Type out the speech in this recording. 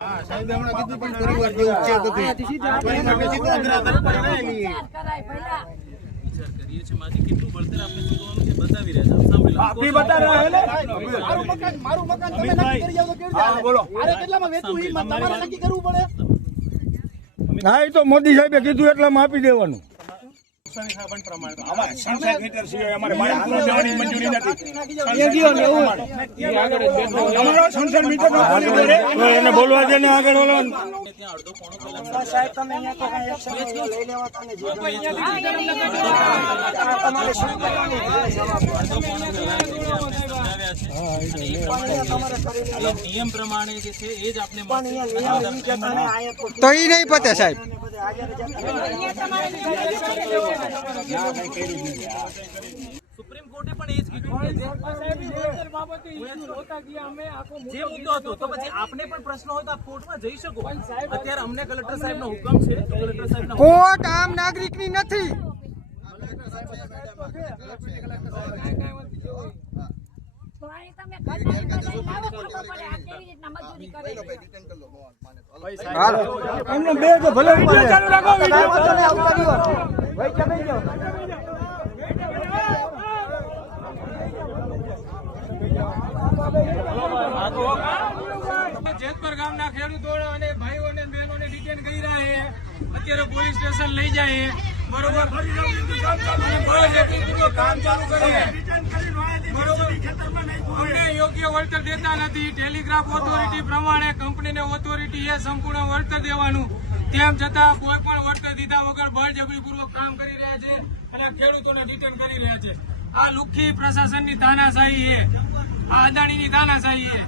સાહેબ હમણાં કીધું પણ પરિવાર જેવું છે તો પરિવાર સીધો અગ્રતા પર રહેલી વિચાર કરીએ છીએ માજી કેટલું વળતર આપણે ચૂકવવાનું છે બતાવી રહ્યા છે સાંભળી લો આપી બતા રહ્યા હે મારું મકાન તમે નક્કી કરી આવો તો કેવી રીતે બોલો અરે કેટલામાં વેચું ઈ તમારે નક્કી કરવું પડે હા એ તો મોદી સાહેબે કીધું એટલામાં આપી દેવાનું એને બોલવા દે ને આગળ ત્યાં અડધો પોણો કલાક સાહેબ તમે અહીંયા તો કઈ એક્શન લઈ લેવા તમે જે તમારે શું કરવાનું અડધો પોણો કલાક જે છે આપણે સમજાવ્યા છે અને એ નિયમ પ્રમાણે જે છે એ જ આપણે તો એ નહીં પતે સાહેબ સુપ્રીમ કોર્ટે પણ એ જ કીધું કે જે મુદ્દો હતો તો પછી આપને પણ પ્રશ્ન હોય તો આપ કોર્ટમાં જઈ શકો અત્યારે અમને કલેક્ટર સાહેબનો હુકમ છે તો કલેક્ટર સાહેબનો કોર્ટ આમ નાગરિકની નથી. એમને બે તો ભલે ચાલુ રાખો જેતપર ગામના ખેડૂતો અને ભાઈઓ અને બહેનોને ડિટેન કરી રહ્યા છે. અત્યારે પોલીસ સ્ટેશન લઈ જાય બરોબર કામ ચાલુ કરે બરોબર અમને યોગ્ય વળતર દેતા નથી. ટેલિગ્રાફ ઓથોરિટી પ્રમાણે કંપનીને ઓથોરિટી એ સંપૂર્ણ વળતર દેવાનું, તેમ છતાં કોઈ પણ વળતર દીધા વગર બળજબરીપૂર્વક કામ કરી રહ્યા છે અને ખેડૂતોને ડિટેન કરી રહ્યા છે. આ લુખ્ખી પ્રશાસનની તાનાશાહી છે, આ અદાણીની તાનાશાહી છે.